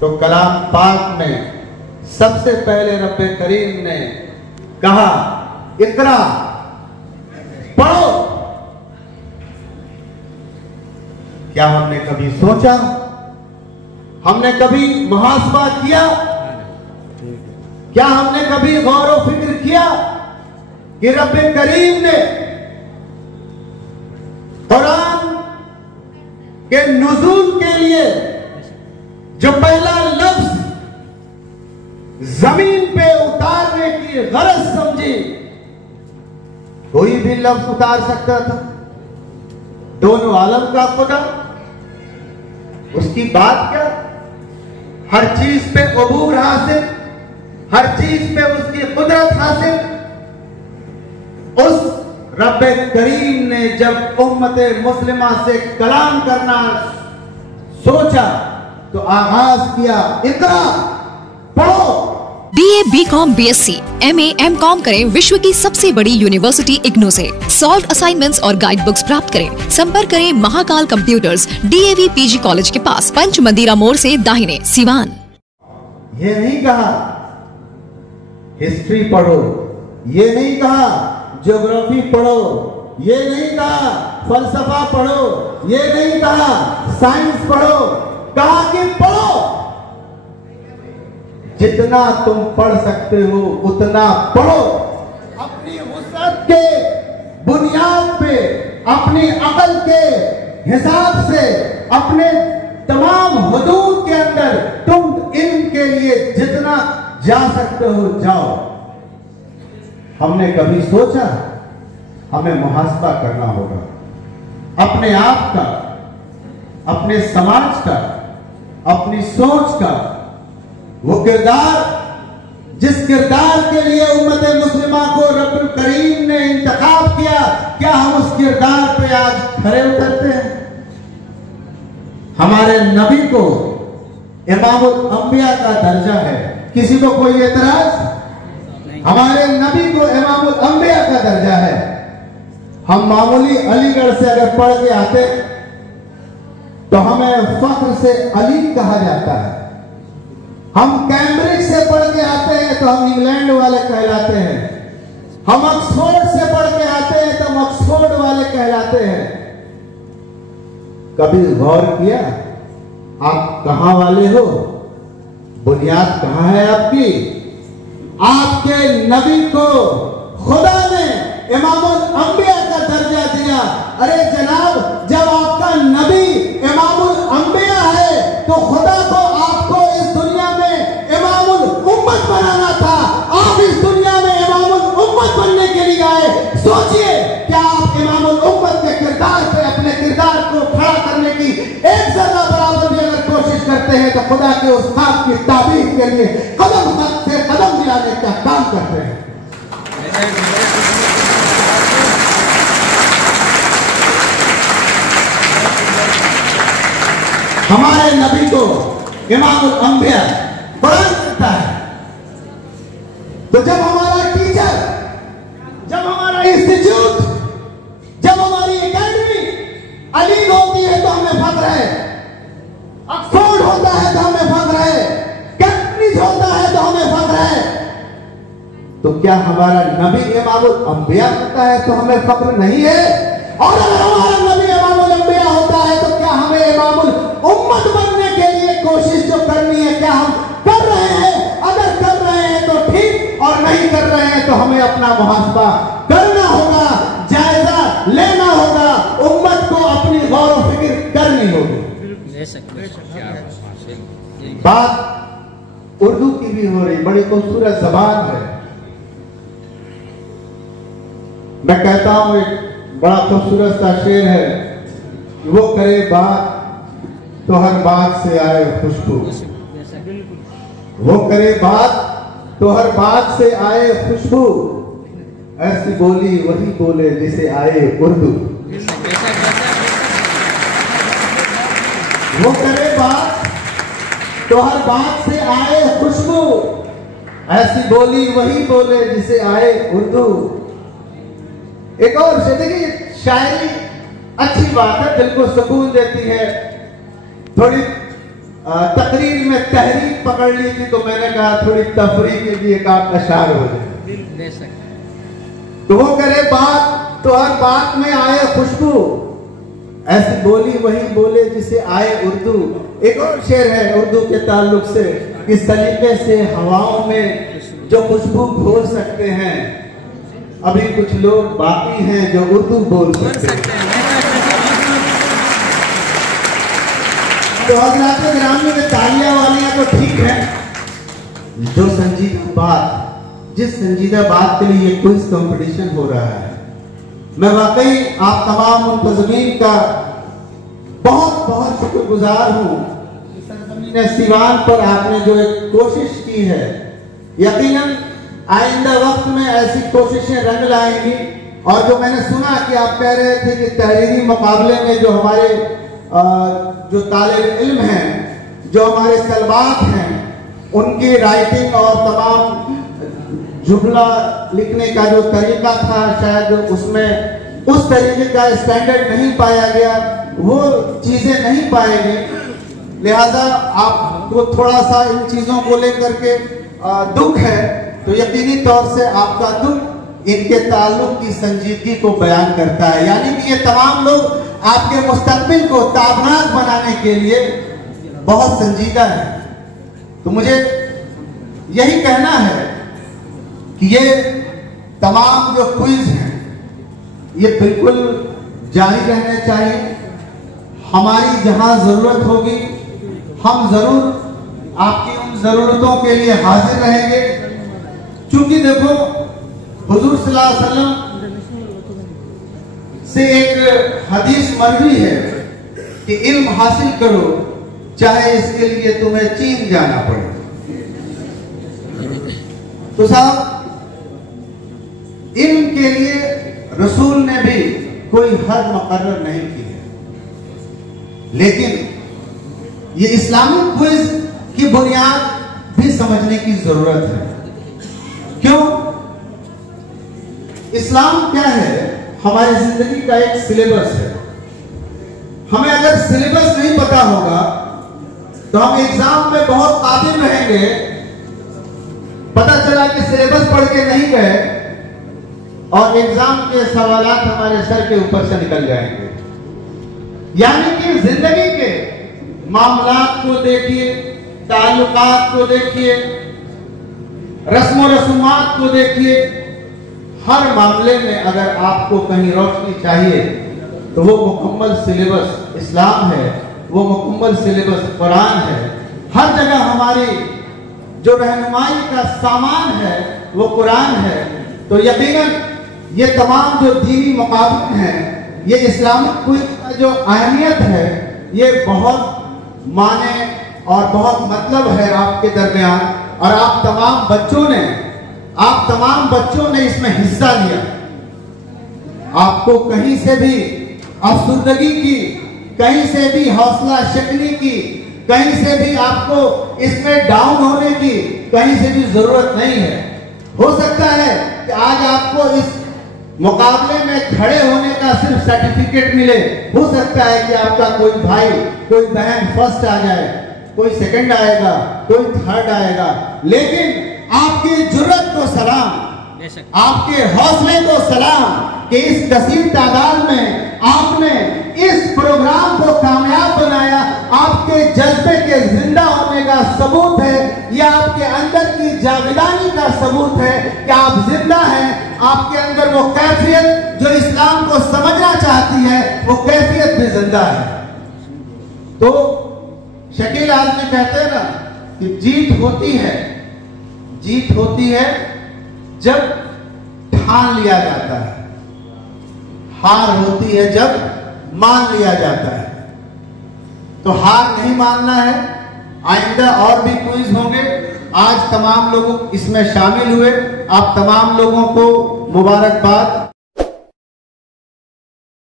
तो कलाम पाक में सबसे पहले रब्बे करीम ने कहा इकरा, पढ़ो। क्या हमने कभी सोचा, हमने कभी मुहासबा किया, क्या हमने कभी गौर व फिक्र किया कि रब्बे करीम ने कुरान के नुज़ूल के लिए जो पहला लफ्ज जमीन पे उतारने की गरज समझी? कोई भी लफ्ज उतार सकता था, दोनों आलम का खुदा, उसकी बात क्या, हर चीज पे अबूर हासिल, हर चीज पे उसकी कुदरत हासिल। उस रब्बे करीम ने जब उम्मते मुस्लिमा से कलाम करना सोचा तो आगाज किया इकरा, पढ़ो। BA, BCom, BSc, MA, MCom करें विश्व की सबसे बड़ी यूनिवर्सिटी इग्नू से। सॉल्व असाइनमेंट्स और गाइड बुक्स प्राप्त करें। संपर्क करें Mahakal computers, DAV PG college के पास, पंच मंदिरा मोड़ से दाहिने, सिवान। ये नहीं कहा हिस्ट्री पढ़ो, ये नहीं कहा ज्योग्राफी पढ़ो, ये नहीं कहा फलसफा पढ़ो, ये नहीं कहा साइंस पढ़ो, कहा कि पढ़ो। जितना तुम पढ़ सकते हो उतना पढ़ो। अपनी वुसअत के बुनियाद पे, अपनी अकल के हिसाब से, अपने तमाम हुदूद के अंदर तुम इनके लिए जितना जा सकते हो जाओ। हमने कभी सोचा हमें मुहासबा करना होगा अपने आप का, अपने समाज का, अपनी सोच का। वो किरदार जिस किरदार के लिए उम्मत मुस्लिमा को रब्बुल करीम ने इंतखाब किया, क्या हम उस किरदार पे आज खरे उतरते हैं? हमारे नबी को इमामुल अंबिया का दर्जा है, किसी को कोई एतराज? हमारे नबी को इमामुल अंबिया का दर्जा है। हम मामूली अलीगढ़ से अगर पढ़ के आते तो हमें फख्र से अली कहा जाता है। हम कैम्ब्रिज से पढ़ के आते हैं तो हम इंग्लैंड वाले कहलाते हैं। हम ऑक्सफोर्ड से पढ़ के आते हैं तो हम ऑक्सफोर्ड वाले कहलाते हैं। कभी गौर किया आप कहां वाले हो? बुनियाद कहां है आपकी? आपके नबी को खुदा ने इमामुल अंबिया का दर्जा दिया। अरे जनाब, जब आपका नबी इमामुल अंबिया है तो खुदा को आपको इस दुनिया में इमामुल उम्मत बनाना था। आप इस दुनिया में इमामुल उम्मत बनने के लिए आए। सोचिए, क्या आप इमामुल उम्मत के किरदार पे अपने किरदार को खड़ा करने की एक जरा बराबर भी अगर कोशिश करते हैं तो खुदा के उस खाब की ताबीर के लिए कदम से कदम मिलाने का काम करते हैं। हमारे नबी को इमामुल अंबिया कुरान कहता है। तो जब हमारा टीचर, जब हमारा इंस्टीट्यूट, जब हमारी एकेडमी अली होती है तो हमें फख्र है, ऑक्सफोर्ड होता है तो हमें फख्र है, कैम्ब्रिज होता है तो हमें फख्र है, तो क्या हमारा नबी इमामुल अंबिया होता है तो हमें फख्र नहीं है? और अगर हमारा नबी इमामुल अंबिया होता है तो क्या हमें इमामुल उम्मत बनने के लिए कोशिश जो करनी है क्या हम कर रहे हैं? अगर कर रहे हैं तो ठीक, और नहीं कर रहे हैं तो हमें अपना मुहासबा करना होगा, जायजा लेना होगा, उम्मत को अपनी गौर व फिक्र करनी होगी। बात उर्दू की भी हो रही, बड़ी खूबसूरत जबान है। मैं कहता हूं एक बड़ा खूबसूरत सा शेर है, वो करे बात तो हर बात से आए खुशबू, वो करे बात तो हर बात से आए खुशबू, ऐसी बोली वही बोले जिसे आए उर्दू। वो करे बात तो हर बात से आए खुशबू, ऐसी बोली वही बोले जिसे आए उर्दू। एक और से देखिए, शायरी अच्छी बात है, दिल को सुकून देती है, थोड़ी तकरीर में तहरीक पकड़ ली थी, तो मैंने कहा थोड़ी तफरीह के लिए एक आध अशार हो जाए। तो वो करे बात तो हर बात में आए खुशबू, ऐसी बोली वही बोले जिसे आए उर्दू। एक और शेर है उर्दू के ताल्लुक से, इस सलीके से हवाओं में जो खुशबू घोल सकते हैं, अभी कुछ लोग बाकी हैं जो उर्दू बोल सकते हैं। तो हज़रात गिरामी में तालियां वालियां तो ठीक है, जो संजीदा बात, जिस संजीदा बात के लिए ये क्विज कंपटीशन हो रहा है, मैं वाकई आप तमाम मुंतज़मीन का बहुत बहुत शुक्रगुजार हूँ। सरज़मीन सिवान पर आपने जो एक कोशिश की है, यकीनन आइंदा वक्त में ऐसी कोशिशें रंग लाएंगी। और जो मैंने सुना कि आप कह रहे थे कि तहरीरी मुकाबले में जो हमारे जो तालिब इल्म हैं, जो हमारे तलबात हैं, उनकी राइटिंग और तमाम जुमला लिखने का जो तरीका था, शायद उसमें उस तरीके का स्टैंडर्ड नहीं पाया गया, वो चीजें नहीं पाएंगे। लिहाजा आपको थोड़ा सा इन चीजों को लेकर के दुख है, तो यकीनी तौर से आपका दुख इनके ताल्लुक की संजीदगी को बयान करता है। यानी कि ये तमाम लोग आपके मुस्तकबिल को ताबनाक बनाने के लिए बहुत संजीदा है। तो मुझे यही कहना है कि ये तमाम जो क्विज हैं ये बिल्कुल जारी रहने चाहिए। हमारी जहां जरूरत होगी हम जरूर आपकी उन जरूरतों के लिए हाजिर रहेंगे। क्योंकि देखो, हुजूर सल्लल्लाहु अलैहि वसल्लम से एक हदीस मरवी है कि इल्म हासिल करो चाहे इसके लिए तुम्हें चीन जाना पड़े। तो साहब, इल्म के लिए रसूल ने भी कोई हद मुकर्रर नहीं की है, लेकिन ये इस्लामिक क्विज की बुनियाद भी समझने की जरूरत है। क्यों? इस्लाम क्या है? हमारी जिंदगी का एक सिलेबस है। हमें अगर सिलेबस नहीं पता होगा तो हम एग्जाम में बहुत काबिल रहेंगे, पता चला कि सिलेबस पढ़ के नहीं गए और एग्जाम के सवालात हमारे सर के ऊपर से निकल जाएंगे। यानी कि जिंदगी के मामलात को देखिए, ताल्लुकात को देखिए, रस्म रसूमात को देखिए, हर मामले में अगर आपको कहीं रोशनी चाहिए तो वो मुकम्मल सिलेबस इस्लाम है, वो मुकम्मल सिलेबस कुरान है। हर जगह हमारी जो रहनुमाई का सामान है वो कुरान है। तो यकीनन ये तमाम जो दीनी मुकाबले हैं, ये इस्लामिक क्विज का जो अहमियत है, ये बहुत माने और बहुत मतलब है आपके दरमियान। और आप तमाम बच्चों ने इसमें हिस्सा लिया। आपको कहीं से भी अफसुर्दगी की, कहीं से भी हौसला शिकनी की, कहीं से भी आपको इसमें डाउन होने की कहीं से भी जरूरत नहीं है। हो सकता है कि आज आपको इस मुकाबले में खड़े होने का सिर्फ सर्टिफिकेट मिले, हो सकता है कि आपका कोई भाई कोई बहन फर्स्ट आ जाए, कोई सेकंड आएगा, कोई थर्ड आएगा, लेकिन आपकी जुर्रत को सलाम, आपके हौसले को सलाम कि इस कसीर तादाद में आपने इस प्रोग्राम को कामयाब बनाया। आपके जज्बे के जिंदा होने का सबूत है, यह आपके अंदर की जागदानी का सबूत है कि आप जिंदा हैं। आपके अंदर वो कैफियत जो इस्लाम को समझना चाहती है, वो कैफियत भी जिंदा है। तो शकील आदमी कहते हैं ना कि जीत होती है जब ठान लिया जाता है, हार होती है जब मान लिया जाता है। तो हार नहीं मानना है। आइंदा और भी क्विज होंगे। आज तमाम लोग इसमें शामिल हुए, आप तमाम लोगों को मुबारकबाद।